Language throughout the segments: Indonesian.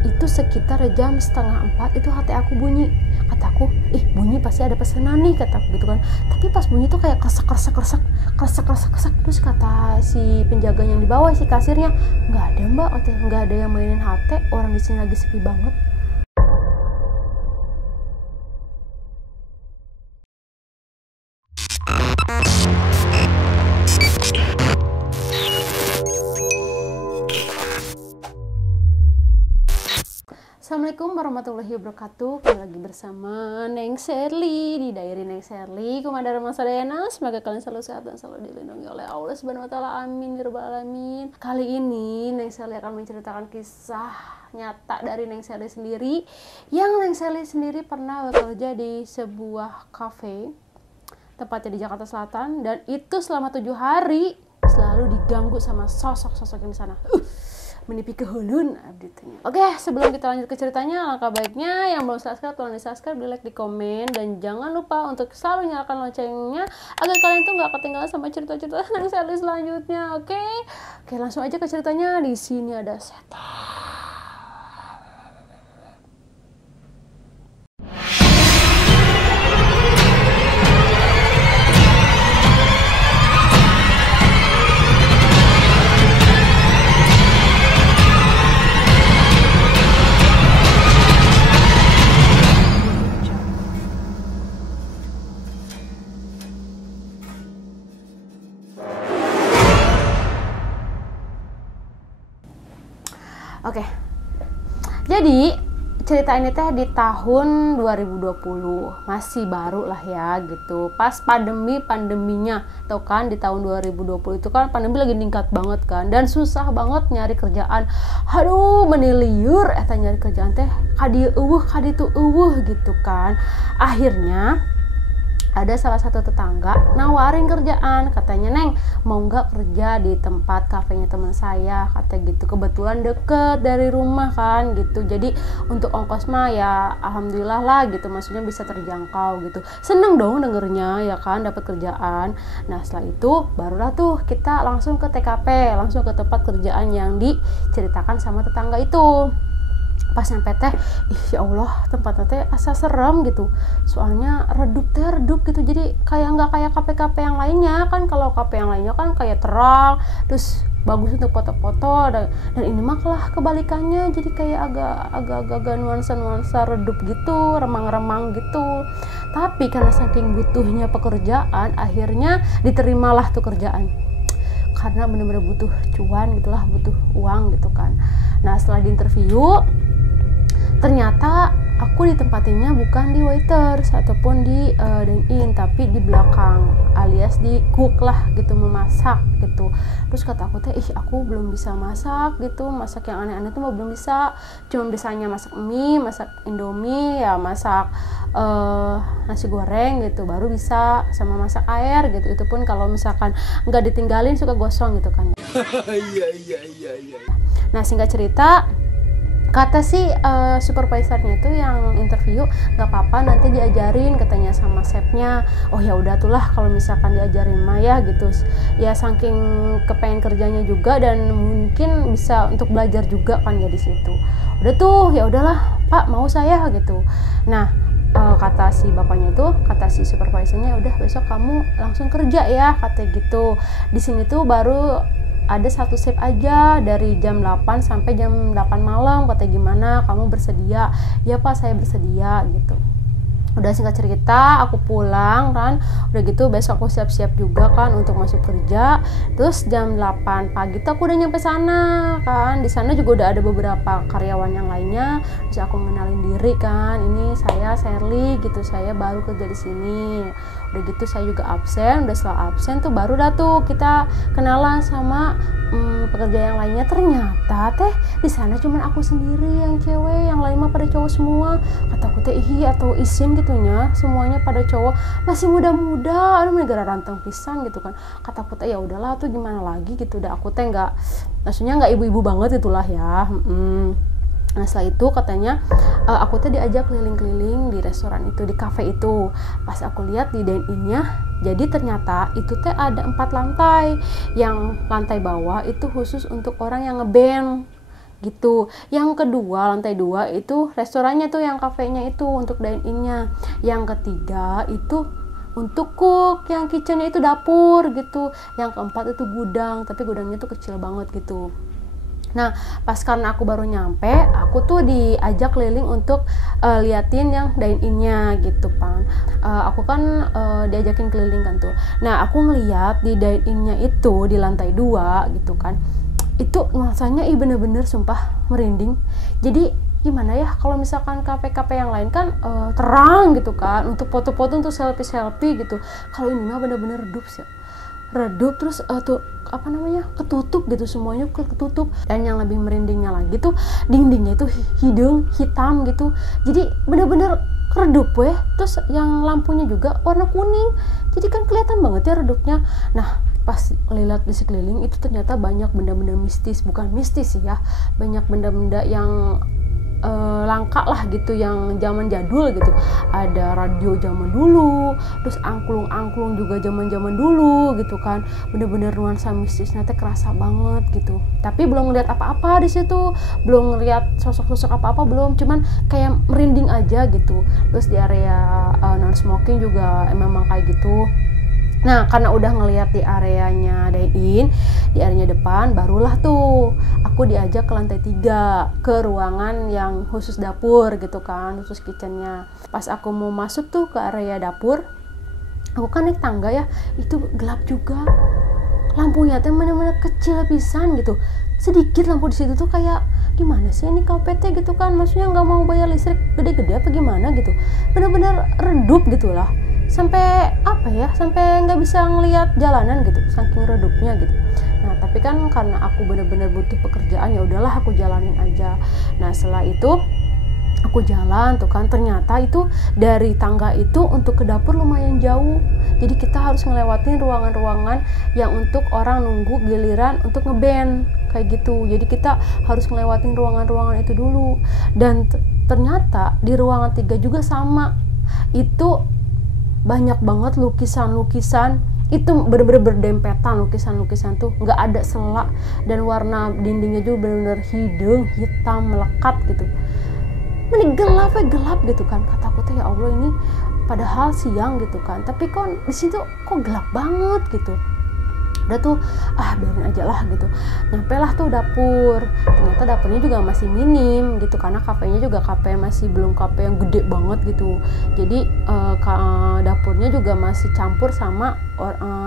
Itu sekitar jam setengah 4 itu HP aku bunyi. Kataku, bunyi pasti ada pesanan nih, kataku gitu kan. Tapi pas bunyi tuh kayak kresek. Terus kata si penjaga yang di bawah, si kasirnya, nggak ada mbak, nggak ada yang mainin HP, orang di sini lagi sepi banget. Assalamualaikum warahmatullahi wabarakatuh. Kembali lagi bersama Neng Sherly di Diary Neng Sherly. Kumandara Masadena. Semoga kalian selalu sehat dan selalu dilindungi oleh Allah Subhanahu wa taala. Amin ya rabbal alamin. Kali ini Neng Sherly akan menceritakan kisah nyata dari Neng Sherly sendiri, yang Neng Sherly sendiri pernah bekerja di sebuah kafe tepatnya di Jakarta Selatan, dan itu selama 7 hari selalu diganggu sama sosok-sosok yang di sana. Menipi kehulun update-nya. Oke, sebelum kita lanjut ke ceritanya, langkah baiknya yang belum subscribe, tolong di subscribe, di like, di komen, dan jangan lupa untuk selalu nyalakan loncengnya agar kalian tuh nggak ketinggalan sama cerita-cerita Neng Sherly selanjutnya. Oke, langsung aja ke ceritanya. Di sini ada setan. Oke, jadi cerita ini teh di tahun 2020, masih baru lah ya gitu. Pas pandeminya, tau kan di tahun 2020 itu kan pandemi lagi meningkat banget kan, dan susah banget nyari kerjaan. Aduh, meniliur nyari kerjaan teh kadi tu gitu kan. Akhirnya ada salah satu tetangga nawarin kerjaan, katanya, Neng mau nggak kerja di tempat kafenya teman saya, kata gitu. Kebetulan deket dari rumah kan gitu, jadi untuk ongkos mah ya alhamdulillah lah gitu, maksudnya bisa terjangkau gitu. Seneng dong dengernya ya kan, dapat kerjaan. Nah setelah itu barulah tuh kita langsung ke TKP, langsung ke tempat kerjaan yang diceritakan sama tetangga itu. Pas nyampe teh, ya Allah, tempatnya teh asa serem gitu, soalnya redup gitu. Jadi kayak nggak kayak kafe yang lainnya kan. Kalau kafe yang lainnya kan kayak terang, terus bagus untuk foto-foto, dan ini mah lah kebalikannya, jadi kayak agak nuansa redup gitu, remang-remang gitu. Tapi karena saking butuhnya pekerjaan, akhirnya diterimalah tuh kerjaan, karena bener-bener butuh cuan gitulah, butuh uang gitu kan. Nah setelah diinterview, ternyata aku ditempatinnya bukan di waiters ataupun di dine-in, tapi di belakang, alias di cook lah gitu, memasak gitu. Terus kata aku teh, aku belum bisa masak gitu, masak yang aneh-aneh tuh belum bisa, cuma bisanya masak mie, masak indomie, ya masak nasi goreng gitu, baru bisa, sama masak air gitu. Itu pun kalau misalkan nggak ditinggalin suka gosong gitu kan. Iya. Nah singkat cerita, kata si supervisornya itu yang interview, nggak apa-apa nanti diajarin, katanya sama chefnya. Oh ya udah tuh lah, kalau misalkan diajarin mah ya gitu, ya saking kepengen kerjanya juga dan mungkin bisa untuk belajar juga kan ya di situ. Udah tuh, ya udahlah Pak, mau saya gitu. Nah kata si bapaknya itu, kata si supervisornya, udah besok kamu langsung kerja ya, kata gitu. Di sini tuh baru ada satu shift aja dari jam 8 sampai jam 8 malam, kata gimana kamu bersedia? Ya Pak, saya bersedia gitu. Udah singkat cerita, aku pulang kan, udah gitu besok aku siap-siap juga kan untuk masuk kerja. Terus jam 8 pagi tuh aku udah nyampe sana kan. Di sana juga udah ada beberapa karyawan yang lainnya. Terus aku ngenalin diri kan, ini saya Sherly gitu, saya baru kerja di sini. Udah gitu saya juga absen, udah setelah absen tuh baru dah tuh kita kenalan sama pekerja yang lainnya. Ternyata teh di sana cuman aku sendiri yang cewek, yang lain mah pada cowok semua. Kataku teh atau isin gitunya, semuanya pada cowok, masih muda-muda, aduh negara ranteng pisan gitu kan. Kataku teh ya udahlah tuh gimana lagi gitu, udah aku teh nggak, maksudnya nggak ibu-ibu banget itulah ya. Nah setelah itu katanya aku tuh diajak keliling-keliling di restoran itu, di cafe itu. Pas aku lihat di dine-in-nya, jadi ternyata itu teh ada 4 lantai. Yang lantai bawah itu khusus untuk orang yang ngeband gitu. Yang kedua, lantai 2 itu restorannya tuh, yang kafenya itu untuk dine-in-nya. Yang ketiga itu untuk cook, yang kitchennya itu dapur gitu. Yang keempat itu gudang, tapi gudangnya tuh kecil banget gitu. Nah, pas karena aku baru nyampe, aku tuh diajak keliling untuk liatin yang dine-in-nya gitu kan. Aku kan diajakin keliling kan tuh. Nah, aku ngeliat di dine-in-nya itu di lantai 2 gitu kan. Itu rasanya bener-bener sumpah merinding. Jadi gimana ya, kalau misalkan kafe-kafe yang lain kan terang gitu kan, untuk foto-foto, untuk selfie-selfie gitu. Kalau ini mah bener-bener redup sih, redup, terus tuh apa namanya, ketutup gitu, semuanya ketutup. Dan yang lebih merindingnya lagi tuh dindingnya itu hidung hitam gitu, jadi bener-bener redup weh. Terus yang lampunya juga warna kuning, jadi kan kelihatan banget ya redupnya. Nah, pas lihat di sekeliling itu ternyata banyak benda-benda mistis, bukan mistis sih ya, banyak benda-benda yang langka lah gitu, yang zaman jadul gitu. Ada radio zaman dulu, terus angklung-angklung juga zaman-zaman dulu gitu kan. Bener-bener nuansa mistisnya teh kerasa banget gitu. Tapi belum ngeliat apa-apa di situ, belum ngeliat sosok-sosok apa-apa, belum, cuman kayak merinding aja gitu. Terus di area non smoking juga memang kayak gitu. Nah, karena udah ngeliat di areanya dine-in, di areanya depan, barulah tuh aku diajak ke lantai 3, ke ruangan yang khusus dapur gitu kan, khusus kitchennya. Pas aku mau masuk tuh ke area dapur, aku kan naik tangga ya, itu gelap juga. Lampunya tuh bener-bener kecil pisan gitu. Sedikit lampu di situ tuh, kayak gimana sih ini KPT gitu kan, maksudnya nggak mau bayar listrik gede-gede apa gimana gitu. Bener-bener redup gitu lah. Sampai apa ya, sampai nggak bisa ngelihat jalanan gitu, saking redupnya gitu. Nah, tapi kan karena aku benar-benar butuh pekerjaan, ya udahlah aku jalanin aja. Nah, setelah itu aku jalan tuh kan, ternyata itu dari tangga itu untuk ke dapur lumayan jauh. Jadi kita harus ngelewatin ruangan-ruangan yang untuk orang nunggu giliran untuk ngeband kayak gitu. Jadi kita harus ngelewatin ruangan-ruangan itu dulu. Dan ternyata di ruangan 3 juga sama. Itu banyak banget lukisan-lukisan, itu bener-bener berdempetan lukisan-lukisan tuh, nggak ada sela. Dan warna dindingnya juga bener-bener hidung hitam melekat gitu. Ini gelap gitu kan. Kataku tuh, ya Allah, ini padahal siang gitu kan, tapi kok di situ kok gelap banget gitu. Udah tuh, biarin aja lah gitu. Nyampe lah tuh dapur. Ternyata dapurnya juga masih minim gitu, karena kafenya juga kafe masih belum kafe yang gede banget gitu. Jadi dapurnya juga masih campur sama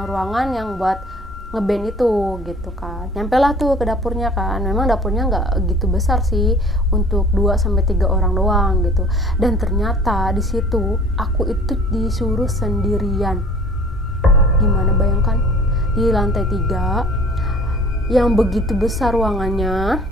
ruangan yang buat ngeband itu gitu kan. Nyampe lah tuh ke dapurnya kan. Memang dapurnya nggak gitu besar sih, untuk 2-3 orang doang gitu. Dan ternyata di situ aku itu disuruh sendirian. Gimana, bayangkan, di lantai 3 yang begitu besar ruangannya,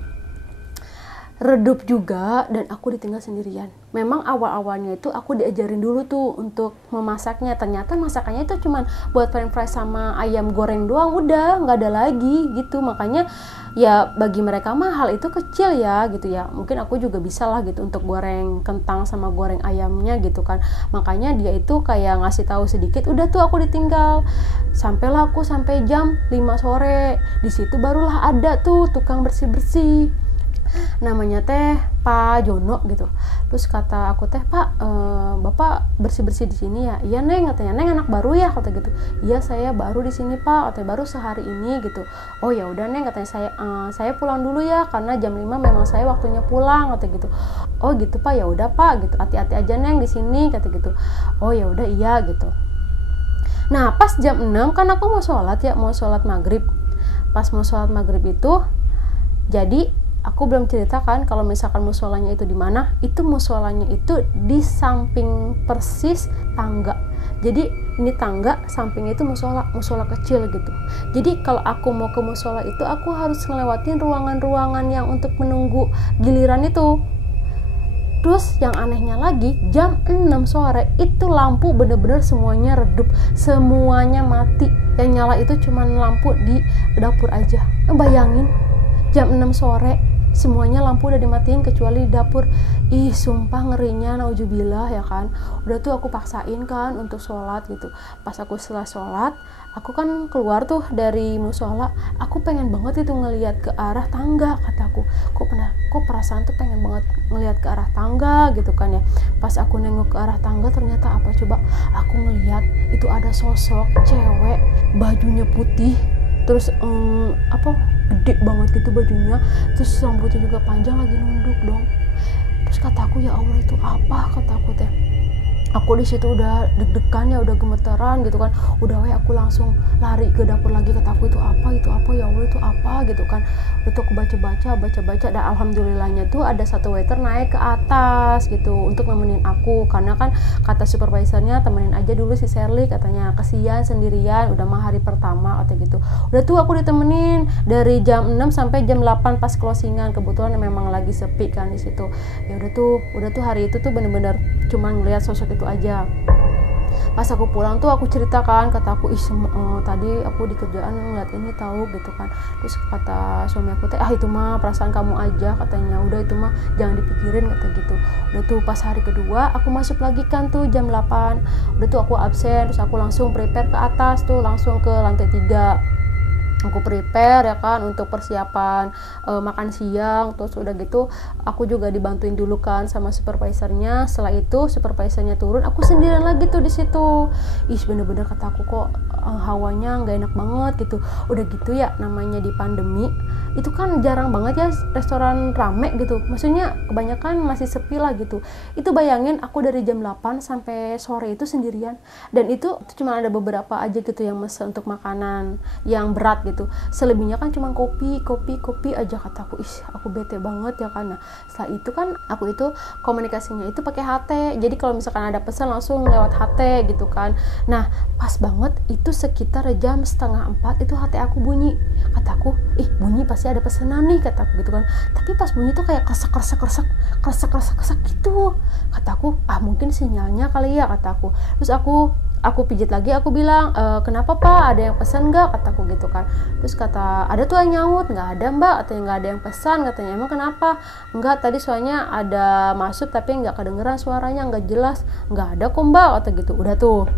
redup juga, dan aku ditinggal sendirian. Memang awal-awalnya itu aku diajarin dulu tuh untuk memasaknya. Ternyata masakannya itu cuman buat french fries sama ayam goreng doang, udah nggak ada lagi gitu. Makanya ya bagi mereka mah hal itu kecil ya gitu ya. Mungkin aku juga bisa lah gitu untuk goreng kentang sama goreng ayamnya gitu kan. Makanya dia itu kayak ngasih tahu sedikit, udah tuh aku ditinggal. Sampailah aku sampai jam 5 sore. Di situ barulah ada tuh tukang bersih-bersih. Namanya teh Pak Jono gitu. Terus kata aku teh, Pak, Bapak bersih-bersih di sini ya? Iya Neng, katanya. Neng anak baru ya, kata gitu. Iya, saya baru di sini Pak, katanya, baru sehari ini gitu. Oh ya udah Neng, katanya, saya pulang dulu ya, karena jam 5 memang saya waktunya pulang, kata gitu. Oh gitu Pak, ya udah Pak gitu. Hati-hati aja Neng di sini, kata gitu. Oh ya udah, iya gitu. Nah, pas jam 6 kan aku mau sholat ya, mau sholat maghrib. Pas mau sholat maghrib itu, jadi aku belum ceritakan kalau misalkan musolanya itu di mana. Itu musolanya itu di samping persis tangga. Jadi ini tangga, sampingnya itu musola kecil gitu. Jadi kalau aku mau ke musola itu, aku harus ngelewatin ruangan-ruangan yang untuk menunggu giliran itu. Terus yang anehnya lagi, jam 6 sore itu lampu bener-bener semuanya redup, semuanya mati. Yang nyala itu cuman lampu di dapur aja. Bayangin, jam 6 sore semuanya lampu udah dimatiin kecuali di dapur. Ih, sumpah ngerinya, nauzubillah ya kan. Udah tuh aku paksain kan untuk sholat gitu. Pas aku setelah sholat, aku kan keluar tuh dari musola, aku pengen banget itu ngelihat ke arah tangga, kataku. Kok perasaan tuh pengen banget ngelihat ke arah tangga gitu kan ya. Pas aku nengok ke arah tangga, ternyata apa coba? Aku ngelihat itu ada sosok cewek, bajunya putih, terus gede banget gitu bajunya, terus rambutnya juga panjang, lagi nunduk dong. Terus kataku, ya Allah itu apa, kataku teh. Aku di situ udah deg-degan ya, udah gemeteran gitu kan. Udah aku langsung lari ke dapur lagi, kataku itu apa ya Allah, itu apa gitu kan. Udah tuh aku baca dan alhamdulillahnya tuh ada satu waiter naik ke atas gitu untuk nemenin aku, karena kan kata supervisornya temenin aja dulu si Sherly, katanya kesian sendirian udah mah hari pertama kata gitu. Udah tuh aku ditemenin dari jam 6 sampai jam 8 pas closingan, kebetulan memang lagi sepi kan di situ. Ya udah tuh hari itu tuh bener-bener cuma ngeliat sosok itu aja. Pas aku pulang tuh aku ceritakan, kataku, tadi aku di kerjaan ngeliat ini tahu gitu kan. Terus kata suami aku teh, itu mah perasaan kamu aja, katanya. Udah itu mah jangan dipikirin, kata gitu. Udah tuh pas hari kedua aku masuk lagi kan tuh jam 8. Udah tuh aku absen, terus aku langsung prepare ke atas tuh, langsung ke lantai 3. Aku prepare ya kan untuk persiapan makan siang. Terus udah gitu aku juga dibantuin dulu kan sama supervisornya. Setelah itu supervisornya turun, aku sendirian lagi tuh di situ. Bener-bener kataku kok hawanya nggak enak banget gitu. Udah gitu ya, namanya di pandemi itu kan jarang banget ya restoran rame gitu, maksudnya kebanyakan masih sepi lah gitu. Itu bayangin aku dari jam 8 sampai sore itu sendirian, dan itu cuma ada beberapa aja gitu yang mesen untuk makanan yang berat gitu. Selebihnya kan cuma kopi aja, kataku. Aku bete banget ya kan. Nah, setelah itu kan aku itu komunikasinya itu pakai HT, jadi kalau misalkan ada pesan langsung lewat HT gitu kan. Nah, pas banget itu sekitar jam 3:30 itu HT aku bunyi. Kataku, bunyi pasti ada pesanan nih, kataku gitu kan. Tapi pas bunyi tuh kayak kresek gitu. Kataku, mungkin sinyalnya kali ya, kataku. Terus aku pijit lagi, aku bilang, kenapa Pak, ada yang pesan nggak, kataku gitu kan. Terus kata, ada tuh yang nyaut, nggak ada Mbak, katanya nggak ada yang pesan, katanya. Emang kenapa? Enggak, tadi soalnya ada masuk tapi nggak kedengeran suaranya, nggak jelas. Nggak ada kok Mbak, kata gitu. Udah tuh.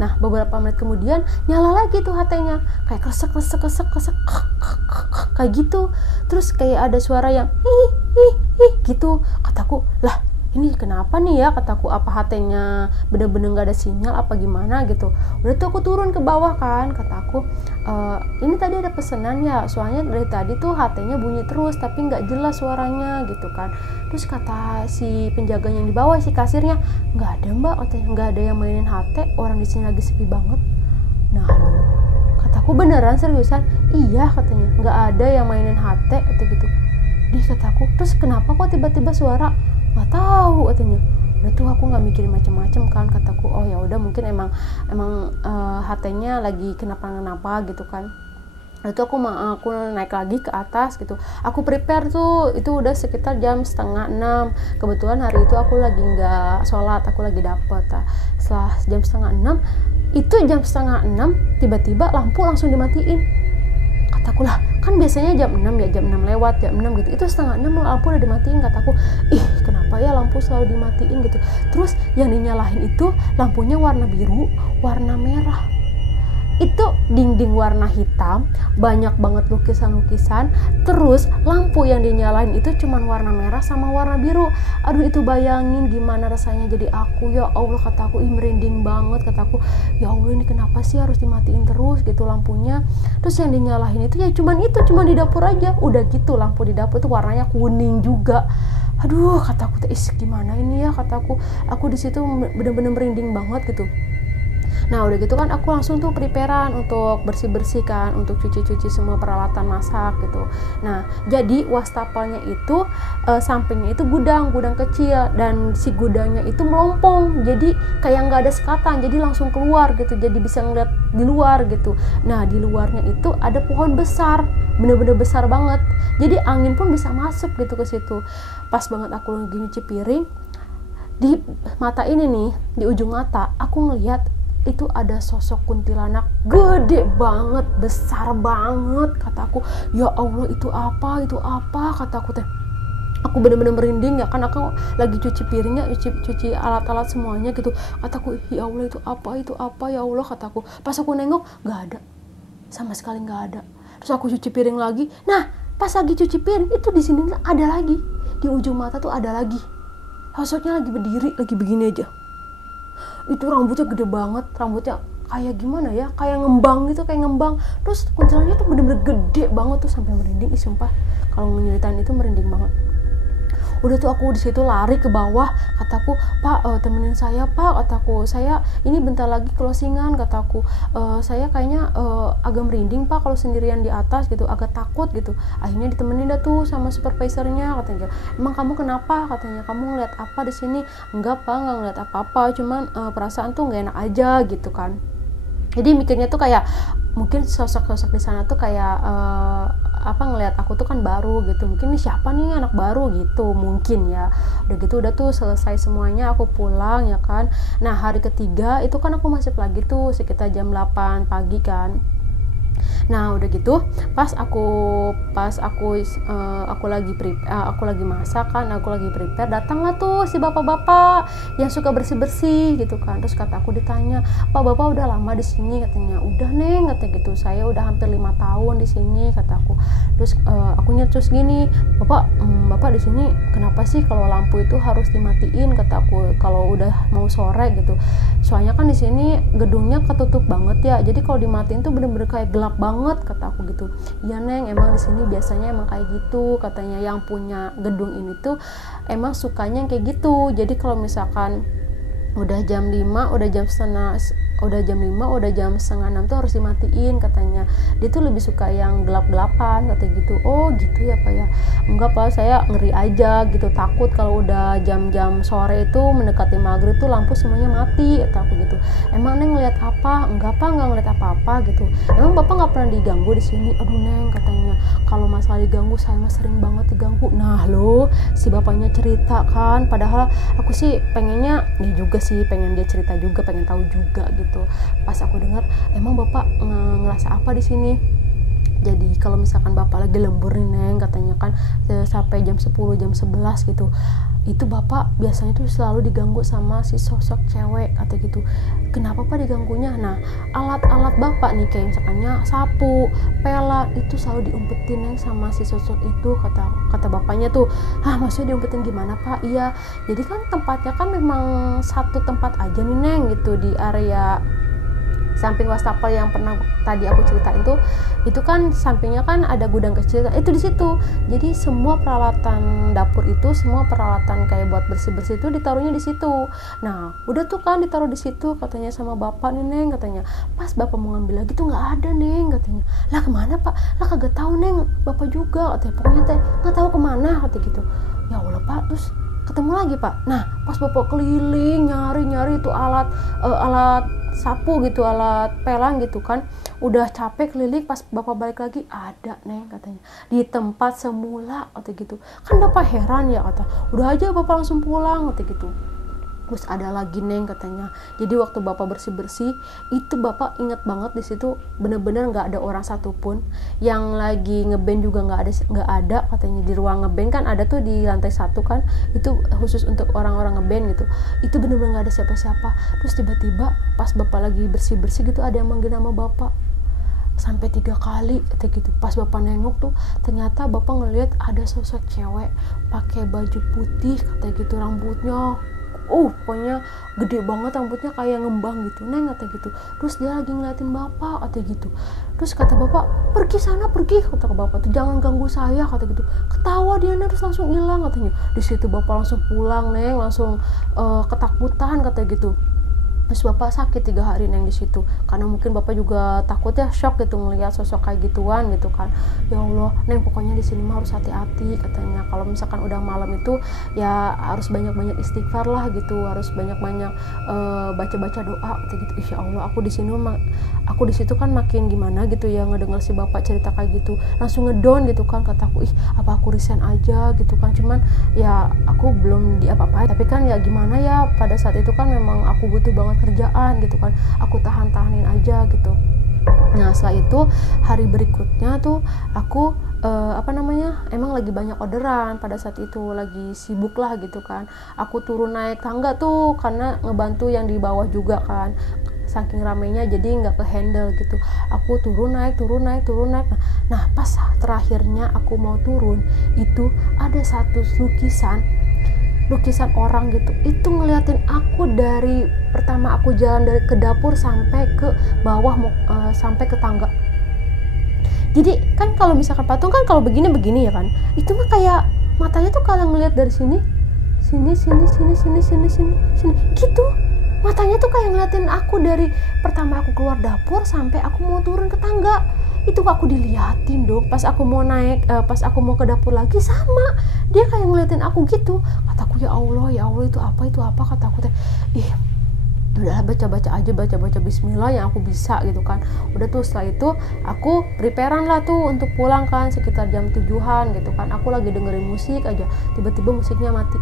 Nah, beberapa menit kemudian nyala lagi tuh HT-nya, kayak kresek kayak gitu. Terus kayak ada suara yang gitu. Kataku, lah ini kenapa nih ya, kataku, apa HT-nya bener-bener gak ada sinyal apa gimana gitu. Udah tuh aku turun ke bawah kan, kataku, ini tadi ada pesanan ya, soalnya dari tadi tuh HT-nya bunyi terus tapi gak jelas suaranya gitu kan. Terus kata si penjaga yang di bawah, si kasirnya, gak ada Mbak, katanya, gak ada yang mainin HT, orang di sini lagi sepi banget. Nah, kataku, beneran seriusan? Iya, katanya, gak ada yang mainin HT, kata gitu. Kataku, terus kenapa kok tiba-tiba suara? Nggak tahu, katanya. Udah tuh aku nggak mikirin macam-macam kan, kataku, oh ya udah mungkin emang HT-nya lagi kenapa gitu kan. Itu aku naik lagi ke atas gitu. Aku prepare tuh, itu udah sekitar jam 5:30. Kebetulan hari itu aku lagi nggak sholat, aku lagi dapet. Setelah jam 5:30, itu jam 5:30 tiba-tiba lampu langsung dimatiin. Kataku, lah kan biasanya jam 6 ya, jam 6 lewat, jam 6 gitu. Itu 5:30 lampu udah dimatiin. Kataku, kenapa ya lampu selalu dimatiin gitu. Terus yang dinyalain itu lampunya warna biru, warna merah. Itu dinding warna hitam, banyak banget lukisan-lukisan. Terus lampu yang dinyalain itu cuman warna merah sama warna biru. Aduh, itu bayangin gimana rasanya jadi aku. Ya Allah, kataku, merinding banget, kataku. Ya Allah, ini kenapa sih harus dimatiin terus gitu lampunya. Terus yang dinyalain itu ya cuman di dapur aja. Udah gitu lampu di dapur itu warnanya kuning juga. Aduh, kataku, gimana ini ya, kataku. Aku di situ bener-bener merinding banget gitu. Nah, udah gitu kan aku langsung tuh preparean untuk bersih-bersih kan, untuk cuci-cuci semua peralatan masak gitu. Nah, jadi wastafelnya itu sampingnya itu gudang kecil, dan si gudangnya itu melompong, jadi kayak nggak ada sekatan, jadi langsung keluar gitu, jadi bisa ngeliat di luar gitu. Nah, di luarnya itu ada pohon besar, bener-bener besar banget, jadi angin pun bisa masuk gitu ke situ. Pas banget aku lagi nyuci piring, di mata ini nih, di ujung mata aku ngeliat itu ada sosok kuntilanak gede banget, besar banget. Kataku, ya Allah, itu apa, kataku teh. Aku bener-bener merinding ya kan, aku lagi cuci piringnya, cuci alat-alat semuanya gitu. Kataku, ya Allah itu apa ya Allah, kataku. Pas aku nengok nggak ada, sama sekali nggak ada. Terus aku cuci piring lagi. Nah pas lagi cuci piring itu di sini ada lagi, di ujung mata tuh ada lagi. Sosoknya lagi berdiri, lagi begini aja. Itu rambutnya gede banget, rambutnya kayak gimana ya, kayak ngembang gitu, kayak ngembang. Terus kuntilannya tuh bener-bener gede banget tuh, sampai merinding. Sumpah kalau nyeritain itu merinding banget. Udah tuh aku di situ lari ke bawah, kataku, Pak temenin saya Pak, kataku, saya ini bentar lagi closingan, kataku, saya kayaknya agak merinding Pak kalau sendirian di atas gitu, agak takut gitu. Akhirnya ditemenin dah tuh sama supervisornya, katanya, emang kamu kenapa, katanya, kamu ngeliat apa di sini? Enggak Pak, nggak ngeliat apa-apa, cuman perasaan tuh nggak enak aja gitu kan. Jadi mikirnya tuh kayak mungkin sosok-sosok di sana tuh kayak ngelihat aku tuh kan baru gitu, mungkin ini siapa nih anak baru gitu mungkin ya. Udah gitu udah tuh selesai semuanya, aku pulang ya kan. Nah hari ketiga itu kan aku masih lagi tuh sekitar jam 8 pagi kan. Nah udah gitu pas aku lagi masak kan, aku lagi prepare, datanglah tuh si bapak-bapak yang suka bersih-bersih gitu kan. Terus kata aku ditanya, Pak bapak udah lama di sini? Katanya udah Neng, kata gitu, saya udah hampir 5 tahun di sini, kata aku. Terus aku terus gini, bapak di sini kenapa sih kalau lampu itu harus dimatiin, kata aku, kalau udah mau sore gitu. Soalnya kan di sini gedungnya ketutup banget ya, jadi kalau dimatiin tuh bener-bener kayak gelap banget, kata aku gitu. Iya Neng, emang di sini biasanya emang kayak gitu, katanya, yang punya gedung ini tuh emang sukanya kayak gitu. Jadi kalau misalkan udah jam 5, udah jam 5, udah jam setengah 6 tuh harus dimatiin, katanya. Dia tuh lebih suka yang gelap-gelapan, katanya gitu. Oh gitu ya Pak ya. Enggak Pak, saya ngeri aja gitu, takut kalau udah jam-jam sore itu mendekati maghrib tuh lampu semuanya mati, kata aku gitu. Emang Neng ngeliat apa? Enggak Pak, nggak ngeliat apa-apa gitu. Emang Bapak nggak pernah diganggu di sini? Aduh Neng, katanya, kalau masalah diganggu saya mah sering banget diganggu. Nah lo si bapaknya cerita kan, padahal aku sih pengennya ya juga sih, pengen dia cerita juga, pengen tahu juga gitu. Pas aku dengar, emang bapak ngerasa apa di sini? Jadi kalau misalkan bapak lagi lembur nih Neng, katanya kan sampai jam 10, jam 11 gitu, itu bapak biasanya tuh selalu diganggu sama si sosok cewek, kata gitu. Kenapa Pak diganggunya? Nah alat-alat bapak nih kayak misalkannya sapu, pela, itu selalu diumpetin Neng sama si sosok itu, kata bapaknya tuh. Maksudnya diumpetin gimana Pak? Iya, jadi kan tempatnya kan memang satu tempat aja nih Neng gitu, di area samping wastafel yang pernah tadi aku ceritain tuh, itu kan sampingnya kan ada gudang kecil, itu di situ. Jadi semua peralatan dapur itu, semua peralatan kayak buat bersih-bersih itu ditaruhnya di situ. Nah udah tuh kan ditaruh di situ, katanya sama bapak nih Neng, katanya. Pas bapak mau ngambil lagi tuh nggak ada Neng, katanya. Lah kemana Pak? Lah kagak tahu Neng, bapak juga, katanya. Pokoknya teh nggak tahu kemana, kata gitu. Ya Allah Pak, terus ketemu lagi Pak. Nah pas bapak keliling nyari itu alat sapu gitu, alat pelang gitu kan, udah capek keliling, pas bapak balik lagi ada Neng, katanya, di tempat semula, kata gitu. Kan bapak heran ya, kata, udah aja bapak langsung pulang, kata gitu. Terus ada lagi Neng, katanya, jadi waktu bapak bersih-bersih itu bapak inget banget di situ bener-bener nggak ada orang satupun, yang lagi ngeband juga nggak ada, katanya. Di ruang ngeband kan ada tuh di lantai 1 kan, itu khusus untuk orang-orang ngeband gitu, itu bener-bener nggak ada siapa-siapa. Terus tiba-tiba pas bapak lagi bersih-bersih gitu, ada yang manggil nama bapak sampai 3 kali, kata gitu. Pas bapak nengok tuh ternyata bapak ngelihat ada sosok cewek pakai baju putih, kata gitu, rambutnya pokoknya gede banget, rambutnya kayak ngembang gitu Neng, kata gitu. Terus dia lagi ngeliatin bapak, kata gitu. Terus kata bapak, pergi sana, pergi, kata bapak tuh, jangan ganggu saya, kata gitu. Ketawa dia, terus langsung hilang, katanya. Di situ bapak langsung pulang Neng, langsung ketakutan, kata gitu. Terus bapak sakit 3 hari Neng di situ, karena mungkin bapak juga takut ya, shock gitu ngelihat sosok kayak gituan gitu kan. Ya Allah Neng, pokoknya di sini mah harus hati-hati, katanya. Kalau misalkan udah malam itu ya harus banyak-banyak istighfar lah gitu, harus banyak-banyak baca-baca doa, gitu. Insya Allah aku di situ kan makin gimana gitu ya, ngedenger si bapak cerita kayak gitu, langsung ngedown gitu kan. Kataku, apa aku resign aja gitu kan, cuman ya aku belum diapa-apain, tapi kan ya gimana ya, pada saat itu kan memang aku butuh banget kerjaan gitu kan, aku tahan-tahanin aja gitu. Nah setelah itu hari berikutnya tuh aku emang lagi banyak orderan pada saat itu, lagi sibuk lah gitu kan. Aku turun naik tangga tuh karena ngebantu yang di bawah juga kan, saking ramenya jadi nggak ke handle gitu. Aku turun naik. Nah pas terakhirnya aku mau turun itu ada satu lukisan orang gitu, itu ngeliatin aku dari pertama aku jalan dari ke dapur sampai ke bawah, sampai ke tangga. Jadi kan kalau misalkan patung kan kalau begini ya kan, itu mah kayak matanya tuh kalau ngeliat dari sini gitu, matanya tuh kayak ngeliatin aku dari pertama aku keluar dapur sampai aku mau turun ke tangga. Itu aku diliatin dong. Pas aku mau naik, pas aku mau ke dapur lagi sama, dia kayak ngeliatin aku gitu. Kataku ya Allah itu apa kataku teh. Udah baca bismillah yang aku bisa gitu kan. Udah tuh setelah itu aku preparean lah tuh untuk pulang kan, sekitar jam 7-an gitu kan. Aku lagi dengerin musik aja, tiba-tiba musiknya mati.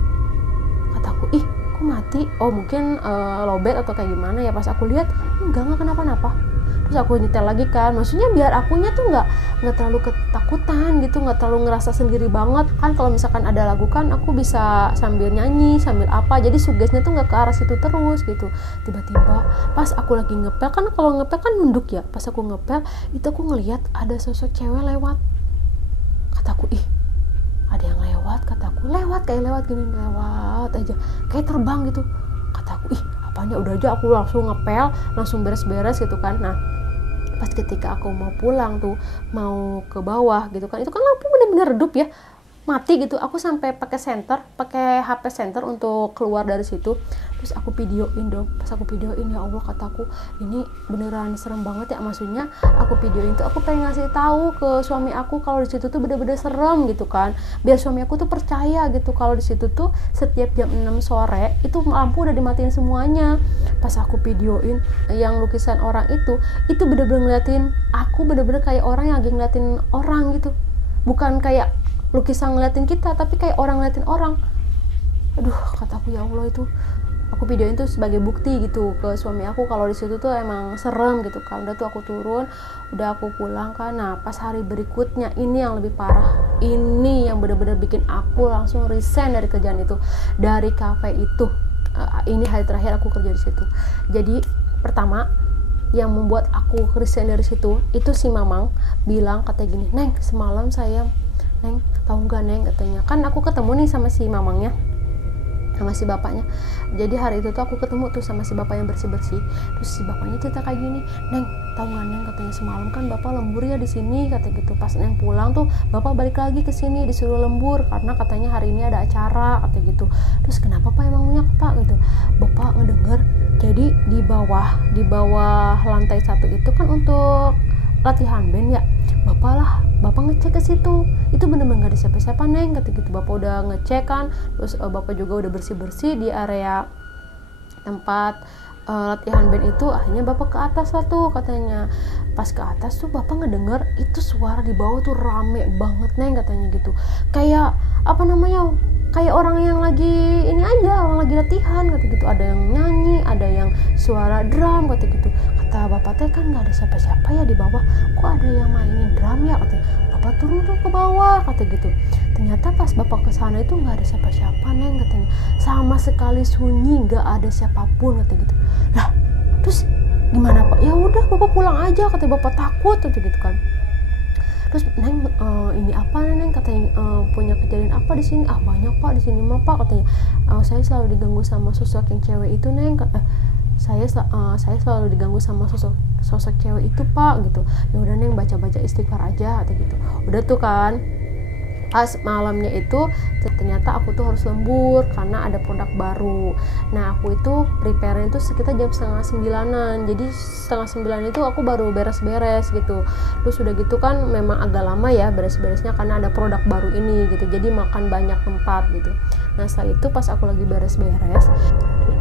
Kataku kok mati? Oh mungkin lowbat atau kayak gimana ya. Pas aku lihat enggak kenapa-napa. Terus aku nyetel lagi kan, maksudnya biar akunya tuh nggak terlalu ketakutan gitu, nggak terlalu ngerasa sendiri banget kan. Kalau misalkan ada lagu kan aku bisa sambil nyanyi sambil apa, jadi suggesnya tuh nggak ke arah situ terus gitu. Tiba-tiba pas aku lagi ngepel kan, kalau ngepel kan nunduk ya, pas aku ngepel itu aku ngelihat ada sosok cewek lewat. Kataku ada yang lewat, kataku lewat aja kayak terbang gitu. Kataku apanya, udah aja aku langsung ngepel, langsung beres-beres gitu kan. Nah pas ketika aku mau pulang tuh, mau ke bawah gitu kan, itu kan lampu bener-bener redup ya, mati gitu. Aku sampai pakai HP center untuk keluar dari situ. Terus aku videoin dong. Pas aku videoin, ya Allah kataku, ini beneran serem banget ya. Maksudnya aku videoin tuh aku pengen ngasih tahu ke suami aku kalau di situ tuh bener-bener serem gitu kan, biar suami aku tuh percaya gitu kalau di situ tuh setiap jam 6 sore itu lampu udah dimatiin semuanya. Pas aku videoin yang lukisan orang itu bener-bener ngeliatin aku, bener-bener kayak orang yang lagi ngeliatin orang gitu, bukan kayak lukisan ngeliatin kita, tapi kayak orang ngeliatin orang. Aduh kataku ya Allah, itu aku videoin tuh sebagai bukti gitu ke suami aku kalau di situ tuh emang serem gitu kan. Udah tuh aku turun, udah aku pulang kan. Nah pas hari berikutnya ini yang lebih parah, ini yang bener-bener bikin aku langsung resign dari kerjaan itu, dari cafe itu. Ini hari terakhir aku kerja di situ. Jadi pertama yang membuat aku resign dari situ itu si Mamang bilang katanya gini, Neng semalam saya, Neng tahu nggak Neng, katanya kan aku ketemu nih sama si Mamangnya, sama si bapaknya. Jadi hari itu tuh aku ketemu tuh sama si bapak yang bersih-bersih. Terus si bapaknya cerita kayak gini, Neng tahu nggak Neng, katanya semalam kan bapak lembur ya di sini, kata gitu. Pas Neng pulang tuh bapak balik lagi ke sini disuruh lembur karena katanya hari ini ada acara, kata gitu. Terus kenapa Pak emangnya Pak gitu? Bapak ngedenger, jadi di bawah lantai 1 itu kan untuk latihan band ya. Bapak ngecek ke situ, itu bener-bener gak ada siapa-siapa Neng, kata gitu. Bapak udah ngecek kan, terus bapak juga udah bersih-bersih di area tempat latihan band itu. Akhirnya bapak ke atas lah tuh katanya. Pas ke atas tuh bapak ngedenger itu suara di bawah tuh rame banget Neng, katanya gitu. Kayak kayak orang yang lagi ini aja, orang lagi latihan, kata gitu. Ada yang nyanyi, ada yang suara drum, kata gitu. Kata bapak teh kan nggak ada siapa-siapa ya di bawah, kok ada yang mainin drum ya, katanya. Bapak turun tuh ke bawah, kata gitu. Ternyata pas bapak ke sana itu nggak ada siapa-siapa Neng, katanya. Sama sekali sunyi, nggak ada siapapun, kata gitu. Lah terus gimana Pak? Ya udah bapak pulang aja, katanya. Bapak takut, kata gitu kan. Terus Neng ini apa Neng, katanya, punya kejadian apa di sini? Banyak Pak di sini mah Pak, katanya. Saya selalu diganggu sama sosok yang cewek itu Neng. Saya selalu diganggu sama sosok cewek itu Pak, gitu. Ya udah Neng baca-baca istighfar aja, kata gitu. Udah tuh kan. Pas malamnya itu ternyata aku tuh harus lembur karena ada produk baru. Nah aku itu prepare itu sekitar jam 8:30. Jadi 8:30 itu aku baru beres-beres gitu. Terus udah gitu kan memang agak lama ya beres-beresnya karena ada produk baru ini gitu. Jadi makan banyak tempat gitu. Nah setelah itu pas aku lagi beres-beres,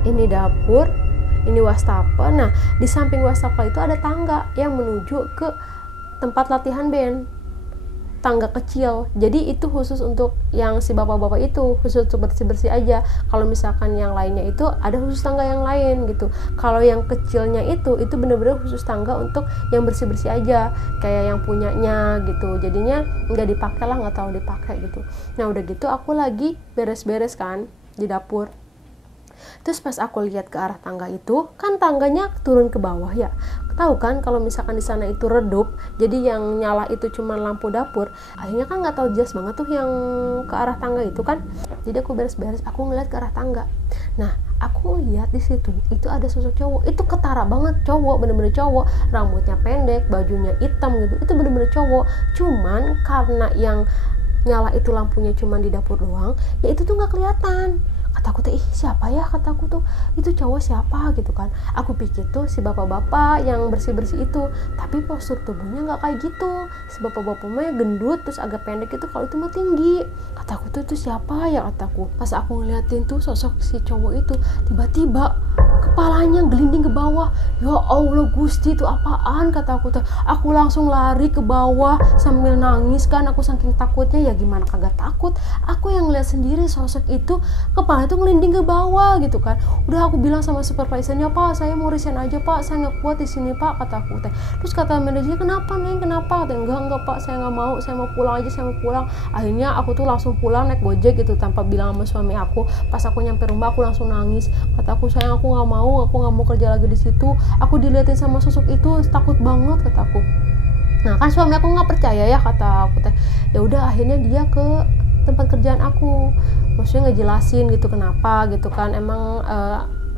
ini dapur, ini wastafel. Nah di samping wastafel itu ada tangga yang menuju ke tempat latihan band. tangga kecil, jadi itu khusus untuk yang si bapak-bapak itu, khusus untuk bersih-bersih aja. Kalau misalkan yang lainnya itu ada khusus tangga yang lain gitu. Kalau yang kecilnya itu bener-bener khusus tangga untuk yang bersih-bersih aja, kayak yang punyanya gitu. Jadinya nggak dipakai lah, nggak tahu dipakai gitu. Nah udah gitu aku lagi beres-beres kan di dapur. Terus pas aku lihat ke arah tangga itu, kan tangganya turun ke bawah ya. Tahu kan kalau misalkan di sana itu redup, jadi yang nyala itu cuma lampu dapur. Akhirnya kan nggak tahu jelas banget tuh yang ke arah tangga itu kan. Jadi aku beres-beres, aku ngeliat ke arah tangga. Nah, aku lihat di situ itu ada sosok cowok. Itu ketara banget cowok, bener-bener cowok. Rambutnya pendek, bajunya hitam gitu. Itu bener-bener cowok. Cuman karena yang nyala itu lampunya cuma di dapur doang, ya itu tuh nggak kelihatan. Kataku tuh, siapa ya, kataku tuh, itu cowok siapa gitu kan. Aku pikir tuh si bapak-bapak yang bersih-bersih itu, tapi postur tubuhnya nggak kayak gitu. Si bapak-bapaknya gendut, terus agak pendek itu, kalau itu mah tinggi. Kataku tuh, itu siapa ya, kataku. Pas aku ngeliatin tuh sosok si cowok itu, tiba-tiba kepalanya gelinding ke bawah. Ya Allah Gusti, itu apaan, kataku tuh. Aku langsung lari ke bawah sambil nangis kan, aku saking takutnya. Ya gimana kagak takut, aku yang lihat sendiri sosok itu kepala itu ngelinding ke bawah gitu kan. Udah aku bilang sama supervisornya, Pak saya mau resign aja Pak, saya nggak kuat di sini Pak, kataku teh. Terus kata manajernya, kenapa Neng, kenapa? Kata, enggak Pak, saya nggak mau, saya mau pulang aja, saya mau pulang. Akhirnya aku tuh langsung pulang naik Gojek gitu tanpa bilang sama suami aku. Pas aku nyampe rumah aku langsung nangis. Kataku, sayang aku nggak mau kerja lagi di situ. Aku diliatin sama sosok itu, takut banget, kataku. Nah kan suami aku nggak percaya ya, kata aku teh. Ya udah akhirnya dia ke tempat kerjaan aku, maksudnya ngejelasin gitu kenapa gitu kan, emang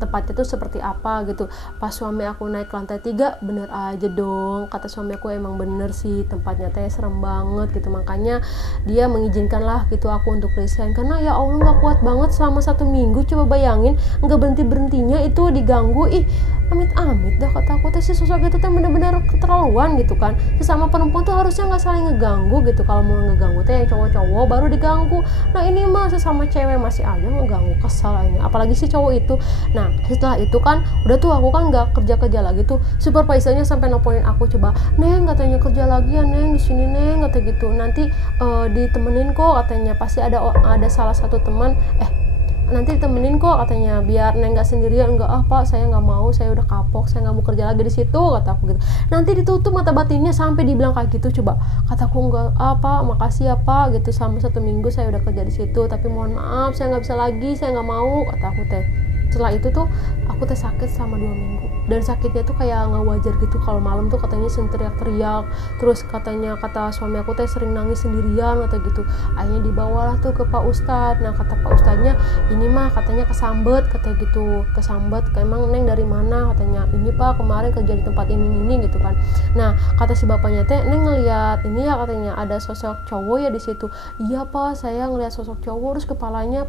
tempatnya tuh seperti apa gitu. Pas suami aku naik ke lantai 3, bener aja dong, kata suami aku, emang bener sih tempatnya teh serem banget gitu. Makanya dia mengizinkan lah gitu aku untuk resign, karena ya Allah nggak kuat banget selama 1 minggu. Coba bayangin nggak berhenti-berhentinya itu diganggu. Amit-amit dah, kata aku teh, si sosok itu teh bener-bener keterlaluan gitu kan. Sesama perempuan tuh harusnya nggak saling ngeganggu gitu. Kalau mau ngeganggu teh yang cowok-cowok baru diganggu. Nah ini mah sesama cewek masih aja ngeganggu, kesal aja. Apalagi si cowok itu. Nah setelah itu kan udah tuh aku kan nggak kerja lagi tuh. Supervisornya sampai nelponin aku, coba Neng katanya kerja lagi ya Neng di sini Neng, kata gitu. Nanti ditemenin kok katanya, pasti ada salah satu teman nanti ditemenin kok katanya, biar Neng nggak sendirian. Enggak Pak, saya nggak mau, saya udah kapok, saya nggak mau kerja lagi di situ, kata aku gitu. Nanti ditutup mata batinnya, sampai dibilang kayak gitu. Coba, kataku, enggak Pak, makasih ya Pak gitu, selama 1 minggu saya udah kerja di situ, tapi mohon maaf saya nggak bisa lagi, saya nggak mau, kata aku teh. Setelah itu tuh aku teh sakit selama 2 minggu, dan sakitnya tuh kayak nggak wajar gitu. Kalau malam tuh katanya sering teriak-teriak, terus katanya kata suami aku teh sering nangis sendirian, kata gitu. Akhirnya dibawalah tuh ke Pak Ustadz. Nah kata Pak Ustadznya, ini mah katanya kesambet, kata gitu. Kesambet, emang Neng dari mana, katanya. Ini Pak, kemarin kerja di tempat ini gitu kan. Nah kata si bapaknya teh, Neng ngeliat ini ya, katanya ada sosok cowok ya di situ. Iya Pak, saya ngeliat sosok cowok, terus kepalanya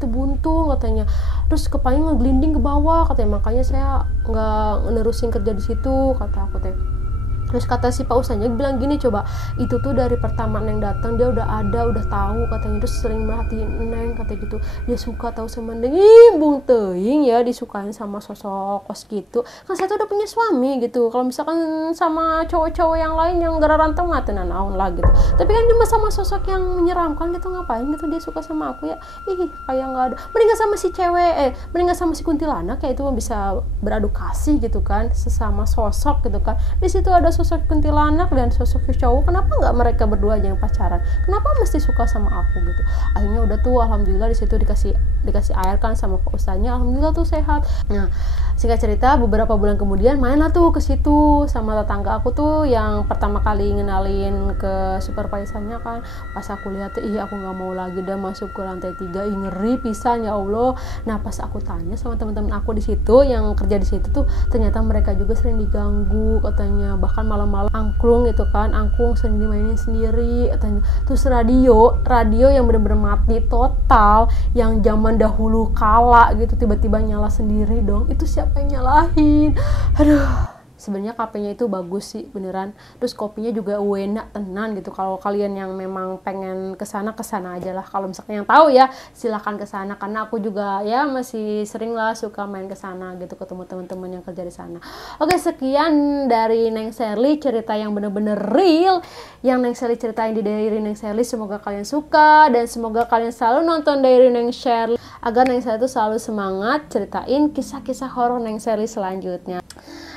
tuh buntung, katanya. Terus kepalanya ngeglinding ke bawah, katanya. Makanya saya nggak nerusin kerja di situ, kata aku teh. Terus kata si Pak Ustadznya bilang gini, coba itu tuh dari pertama Neng datang dia udah tahu katanya, terus sering merhatiin Neng, kata gitu. Dia suka tahu sama Neng. Bung teing ya disukain sama sosok kos gitu. Kan saya tuh udah punya suami gitu. Kalau misalkan sama cowok-cowok yang lain yang gara ranteng mah tenan naon lah gitu. Tapi kan dia sama sosok yang menyeramkan gitu, ngapain gitu dia suka sama aku ya. Kayak nggak ada. Mendingan sama si cewek, mendingan sama si kuntilanak kayak itu bisa beradu kasih gitu kan, sesama sosok gitu kan. Di situ ada sosok kuntilanak dan sosok cowok, kenapa nggak mereka berdua aja yang pacaran, kenapa mesti suka sama aku gitu. Akhirnya udah tuh alhamdulillah di situ dikasih air kan sama Pak Ustadznya, alhamdulillah tuh sehat. Nah singkat cerita beberapa bulan kemudian mainlah tuh ke situ sama tetangga aku tuh yang pertama kali ngenalin ke supervisornya kan. Pas aku lihat aku nggak mau lagi dah masuk ke lantai 3, ngeri pisan ya Allah. Nah pas aku tanya sama teman-teman aku di situ yang kerja di situ tuh, ternyata mereka juga sering diganggu katanya, bahkan malam-malam angklung gitu kan, angklung sering dimainin sendiri katanya. Terus radio yang bener-bener mati total, yang zaman dahulu kala gitu tiba-tiba nyala sendiri dong. Itu siapa yang nyalahin? Aduh, sebenarnya kafenya itu bagus sih beneran, terus kopinya juga enak tenan gitu. Kalau kalian yang memang pengen kesana aja lah, kalau misalkan yang tahu ya silahkan kesana, karena aku juga ya masih sering lah suka main kesana gitu, ketemu teman-teman yang kerja di sana. Oke, sekian dari Neng Sherly, cerita yang bener-bener real yang Neng Sherly ceritain di Diary Neng Sherly. Semoga kalian suka dan semoga kalian selalu nonton Diary Neng Sherly agar Neng Sherly itu selalu semangat ceritain kisah-kisah horor Neng Sherly selanjutnya.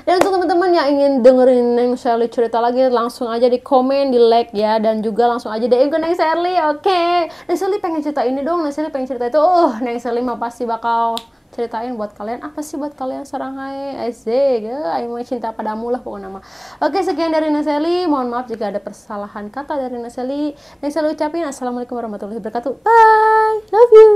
Dan untuk teman-teman yang ingin dengerin Neng Sherly cerita lagi, langsung aja di komen, di like ya, dan juga langsung aja DM ke Neng Sherly. Oke, Neng Sherly pengen cerita ini dong, Neng Sherly pengen cerita itu. Neng Sherly mah pasti bakal ceritain buat kalian. Apa sih buat kalian Saranghae asik ya, ayo mau cinta padamu lah pokoknya nama. Oke, sekian dari Neng Sherly, mohon maaf jika ada persalahan kata dari Neng Sherly. Neng Sherly ucapin assalamualaikum warahmatullahi wabarakatuh, bye, love you.